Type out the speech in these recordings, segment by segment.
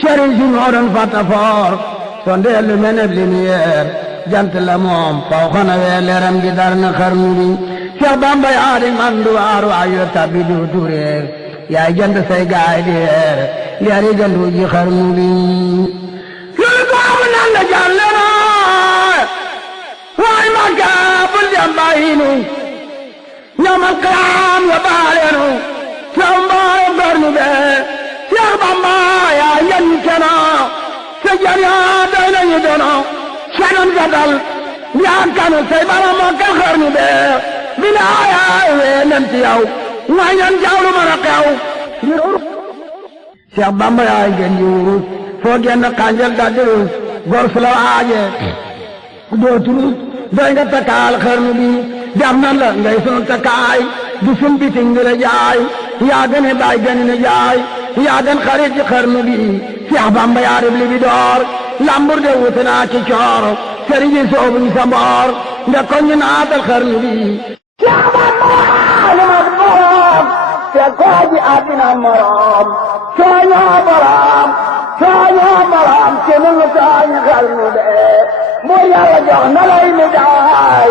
sëriñ si moo doon fàttafoor sondeel lu mel ne lumière jant la moom faw xana wee leeram gi dar na xarnu bi Seex Bamba yaa di man du waar waayu tabbi du tureer yaay jant say gaay di reer leeri gandu ji xarnu bi loolu baabu nan la jàlle na waay Makka bul dem bàyyinu ñamal qiyaam ya baaleenu Seex mbaay xarnu bee Seex Bamba yaa yan keno sa jar yaa doy nañu dono sanon gadal yaa kanu say bala Makka xarnu bee bilaay wee nem ci yow ngay ñan jawlu mën a xew Seex Bamba yaay gën ji wurus foo genn xànjal da durus gor su la waaje doo turus doy nga takkaal xarnu bi def nan la ngay sunu takkaay du sun biting di la jaay yaa gën a baay gën a jaay yaa gën xarit ci xarnu bi Seex Bamba yaa rib li bi door lambur de wuute naa ci coor sëriñ yi soobuñ sa mboor nde ko ñu naatal xarnu bi Seex Bamba li ma borom te koo ji àddina morom sooñoo borom te nu mu tooñ xarnu be mbur Yàlla jox na lay mi daay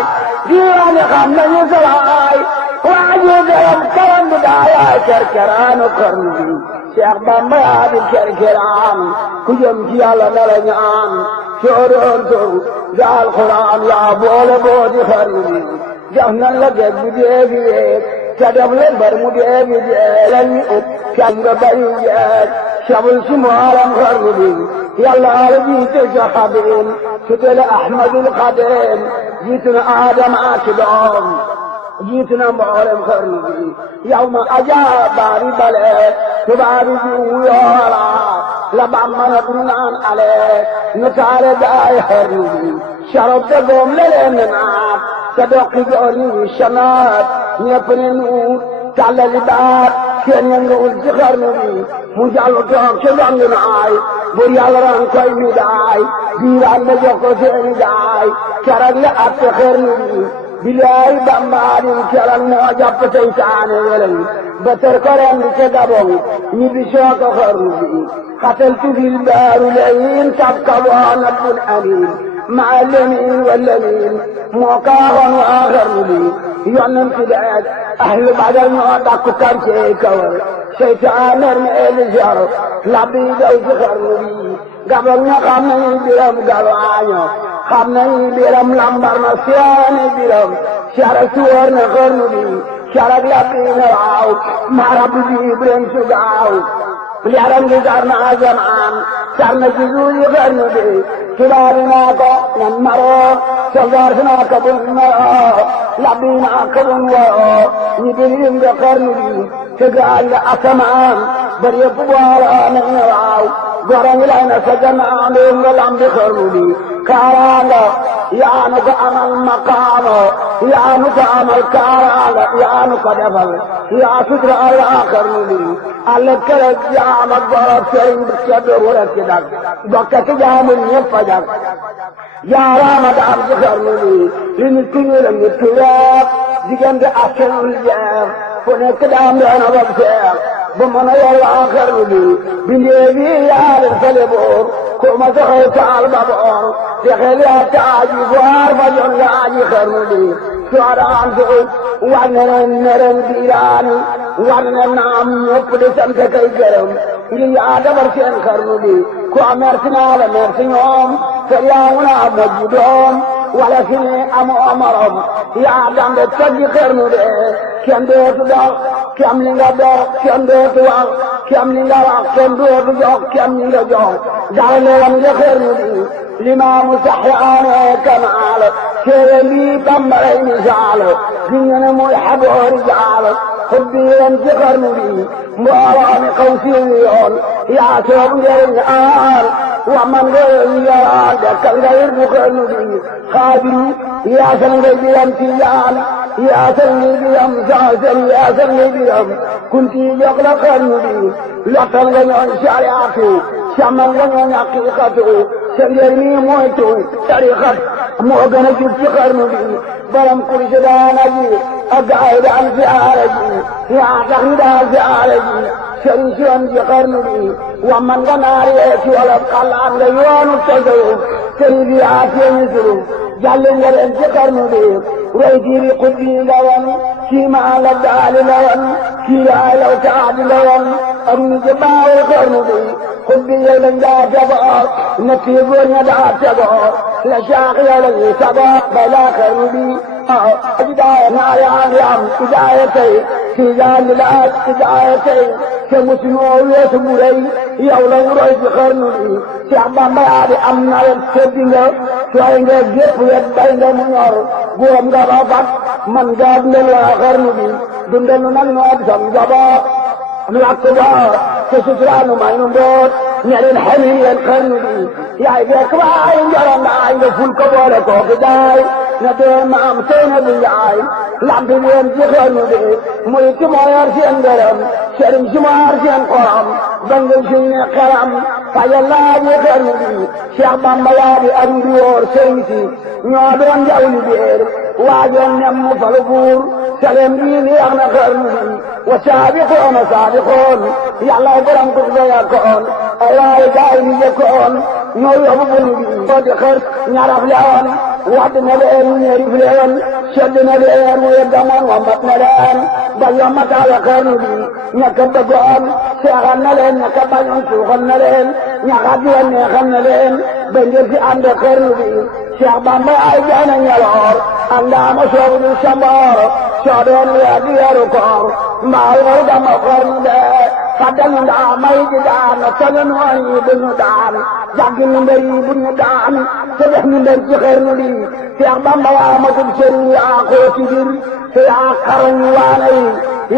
diiwaani xam nañu solaay waaju gërëm karam bi daayaay kerkeraanu xarnu bi Seex Bamba yaa di kerkeraan ku jëm ci Yàlla na la ñaan sooroon soru daal Alxuraan yaa boole boo di xarnu bi jox nan la géej bi déebi wéeg te def leen bar mu déebi déeg leen ñu ut cam nga bari jeeg sabul si mooram xarnu bi Yàlla ala jiite sa xadim su tele Ahmadul Xadim jiitu na Aadama ak doom jiitu na mboolem xarnu bi yow ma ajaa baari bale tubaari ji wuyoola la Bamba na du naan ale nu taale daay xarnu bi sharab te goom leleen naat te dokki joor ni sanaat ñepp ne nuut tàllali baat seen yëngawul ci xarnu bi mu jàll toog ci ndong naay bur Yàlla ran koy mi daay diiraan ba jox ko seeni gaay keroog la atte xarnu bi bilaay Bamba din keroog moo jàpp seytaane weleñ ba tër ko ren di ca Gabon ñi bi soo ko xarnu bi xataltu fil baaru layin tab kaboon abdul amin maa lemin walamin moo kaaxoon waa xarnu bi yonent bi ak ahlu badal ñoo dakku quartier kawal seytaane me eli jar labbi daw ci xarnu bi Gabon ña xam nañu biram galwaaño xam nañu biram lambar na seeni biram carak tuwar na xarnu bi carak labbi na waaw marab bi biram su gaaw yaram gi sar na asamaan sar na ci suufi xarnu bi tubaabi naa ko nan maroo soldaar si naa ko bun maroo labbi naa ko bun waroo ñi birim de xarnu bi te gaal la asamaan bari yëpp booloo nañ na waaw gorangi lay na sa gannaaw ndéem nga lambi xarnu bi kaaraanga yaanu ko amal maqaamo yaanu ko amal kaaraanga yaanu ko defal yaa sutura Allah xarnu bi alle kërëg jaam ak borop sëriñ bi ceddo wala ci dag bokka ci jaamul ñëpp a jag jaaraama daam ci xarnu bi li nit ku ñu la nit ku weex diggante asenul jeex fu nekk daam doona bopp seex bu mën a yor waa xarnu bi bindee bi yaa leen fale boor ko ma soxee taal ba boor te xel yaa taaji foar ba jon yaa ji xarnu bi soodaan suy war ne ren biiraani war ne naam ñëpp di sant kay gërëm ngir yaa defar seen xarnu bi ku a merci naa la merci ñoom te yaa ngu naa mojji doom wala si ne amoo morom yaa dambe toggi xarnu de kenn dootu dox kem li nga dox kenn dootu wax kem li nga wax kenn dootu jox kem li nga jox dara leeram nga xarnu bi limaamu saxyaane kamaal téere bi Bambaray misaal di ñu ne muy xaboori jaal xubbi leen ci xarnu bi mbooloo mi xaw siiwi yoon yaa soob njëriñ aar wa man nga yoroon dekkal nga yirdu xarnu bi xaadiru yaasal nga biram tijaan yaasal nga biram saasal yaasal nga biram kunti jox la xarnu bi lottal nga ñooñ sariatu samal nga ñooñ haqiqatu sa njëriñ mooy tu tariqat moo gën a jub ci xarnu bi borom kursi daana ji ak gaay daan fi aara ji yaa tax ñu daan fi aara ji sëriñ si woon ci xarnu bi wa man nga naar yee ci wolof xalaat nga yoonu tasawuf sëriñ bi yaa teeñu suru jàll nga leen ci xarnu bi roy tiiri xutbi nga woon kii maa la daali la woon kii laay law taadi la woon ak ñu ci baawu xarnu bi xutbi yow lañ daa tegoo na tii góor ña daa tegoo la caax yow la ñuy sagoo bay laa xarnu bi hidaaya naar yaa ngi am hidaaya tey kii daan di laaj hidaaya tey te musuñoo weesu bu rëy yow lañ roy ci xarnu bi Cheikh Bamba yaa di am nawet seddi nga sooy nga gépp wet bay nga mu ñor góob nga ba fat man nga dundal waa xarnu bi dundal nu nag noo di sam njaboot lakk ba te suturaanu may nu mboot ne leen xamin leen xarnu bi yaay fekk waay njoro ndaay nga ful ko boole kooki daay na dee maam tey na bu njaay lampi leen ci xarnu bi muy ci moo yor seen ngërëm sëriñ si moo yor seen xorom bangul si ne xeram fajal laaji xarnu bi Cheikh Bamba yaa di ak ndiwoor sëriñ si ñoo doon jaw li béer waajoon nem mu falu buur salem bii ni yax na xarnu bi wa saabiqoon a saabiqoon yàlla borom ko fi yakkoon ay waaye gaay ni jëkkoon ñoo yóbbu bunu bi moo di xër ñaraf lewoon wadd na leen ñeerif leen sedd na leen wéer damoon wambat na leen ba yommataale xarnu bi ñaka bëggoon seexal na leen ñaka bañoon suuxal na leen ñaxat yoon neexal na leen ba ngir fi ànd xarnu bi Cheikh Bamba ay jaana ñaloor ak ndaama soobu du samboor soo doon weer di weeru koor mbaa weeru dama xarnu bee fàddanu ndaa may di daan tollu noon yi bu ñu daan jàggi nu mbër yi bu ñu daan te def nu mbër ci xarnu bi Cheikh Bamba yaa matul sëriñ yaa xooti bir te yaa xarañ waana yi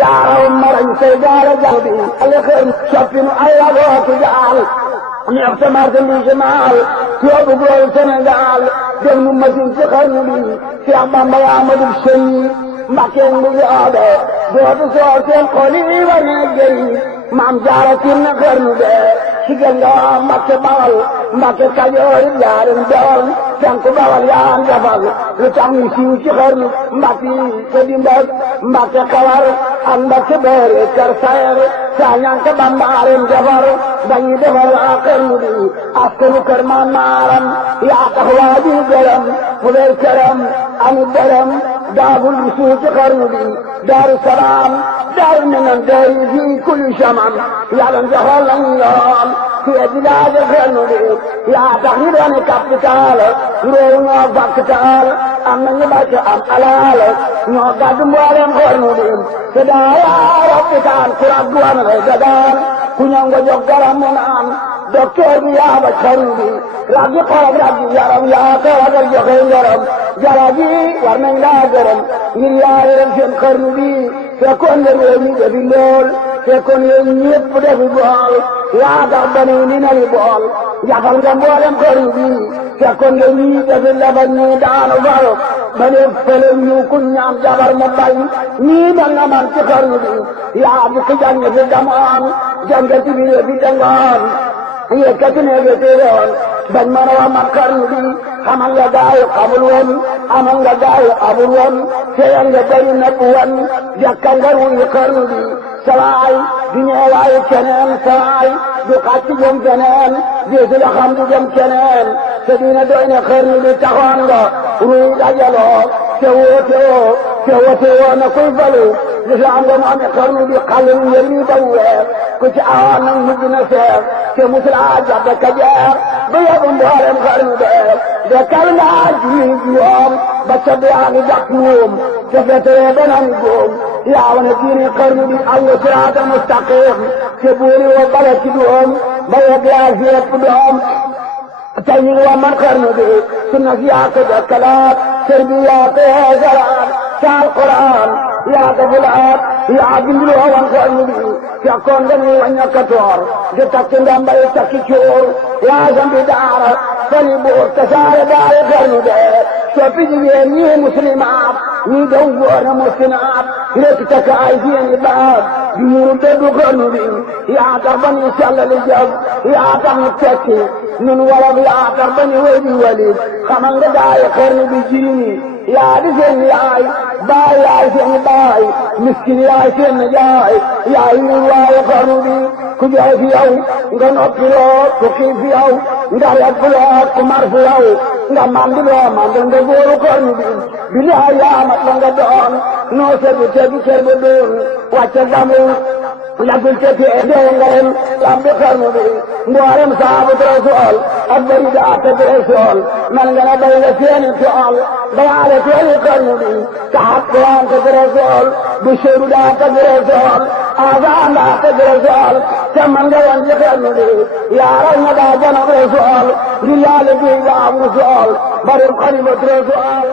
yaa raw marañ say gaala jàng bi ale xër soppinu ay ragootu jaal neex sa marchandise maal yóbbu góor Sénégal def nu machine ci xarnu bi Cheikh Bamba yaa matul sëriñ Mbakke ngu yoobe dootu soor seen xol yi war na jëriñ maam jaara tir na xarnu bee sigal nga waa Mbakke Bawal Mbakke Kajoor jaaren doon sanku Bawal yaan jafal lu tax ñu siiw ci xarnu Mbakke te di mbag Mbakke Kawar ak Mbakke Beere Kër Sayer saa ñanka Bambaaren jafar dañuy defar waa xarnu bi askanu kër maam maaram yaa tax waa ji gërëm fu dee këram ami dërëm daabul bi suuf ci xarnu bi daaru salaam daaru minan daari fii kulli zaman yàlla joxal nañu yoon fii di laaje xarnu bi yaa tax ñu doon capital réew ñoo capital am nañu bàcc am alal ñoo gàddu mboolem xarnu bi te daa yaa ropitaan ku raggu am lay dadaan ku ñëw nga jox garam mu naan docteur bi yaa ba xarnu bi raggi xoog raggi yaram yaa ko ragal joxe ngaram jaraji war nañ laa gërëm ngir yaa yërëm seen xarnu bi fekkoon nga réew mi defi lool fekkoon yéen ñëpp defi bool yaa tax ba ne ni nari bool jafal nga mboolem xarnu bi fekkoon nga ñii defi labar ñii daanu faro ba ne fële ñu ku ñaan jabar mu bañ ñii ba nga man ci xarnu bi yaa bu ki jàng fi damoon jàngati bi fi dangoon yëkkati ne fi téeroon bañ mën a wax man xarnu bi xamal nga gaayu xamul woon amal nga gaayu amul woon teeyal nga bari nëbb woon jàkkal nga ruuyi xarnu bi sawaay di ñeewaayu keneen sawaay du xàcc jëm keneen deesu la xam du jëm keneen te dina doy ne xarnu bi taxoon nga ruuy dajaloo te woote woo na kuy falu lislaam nga mu amee xarnu bi xalin njër yi ba weex ku ci awoon nag mujj na seex te musulaa jàpp ka jeex ba yóbbu mboolem xarnu bee de kal ngaa ji yoom ba ca yaa ngi jàpp ñoom te fetee beneen góom yaa wane diini xarnu bi aw nga siraata mustaqim te buuri wa bala ci doom ba yegg yaa fi yëpp doom tey ñu ngi wa man xarnu bi sunna si yaa ko dekkalaat sër bi yaa ko yeesalaat ca alquran yaa ko fulaat yaa bindiloo wan xarnu bi fekkoon nga ni wañña ka toor di takki ndambay takki coor yaa sambi daara fali buur tasaare daari xarnu bee soppi jigéen ñii muslimaat ñii dow góor na muskinaat rekk takk ay seeni baat muuru dëddu xarnu bi yaa tax ba ñu sellali jëf yaa tax ñu tekki nun wolof yaa tax ba ñu wéy di walit xamal nga daayi xarnu bi jirimi yaa di seen yaay baay yaay seen baay miskin yaay seen jaay yaay ñun waaye xarnu bi ku jooy fi yow nga noppi loo ku xiif fi yow nga lekk loo ku mar fi yow nga mandi loo mandal nga góoru xarnu bi bilaay yaa mat la nga doon noo sedu tedu kër ba doon wàcce gamu yàggul te tee dee nga ren lambi xarnu bi mboolem saabu rasool ak bari daa te rasool man nga na bay nga seeni tool bayaale tooli xarnu bi saxat kuwaan te rasool bu seeru daa te rasool azaan daa te rasool te man nga wan ci xarnu bi yaaral na daa janab rasool di laale bi daa am rasool bari xaribat rasool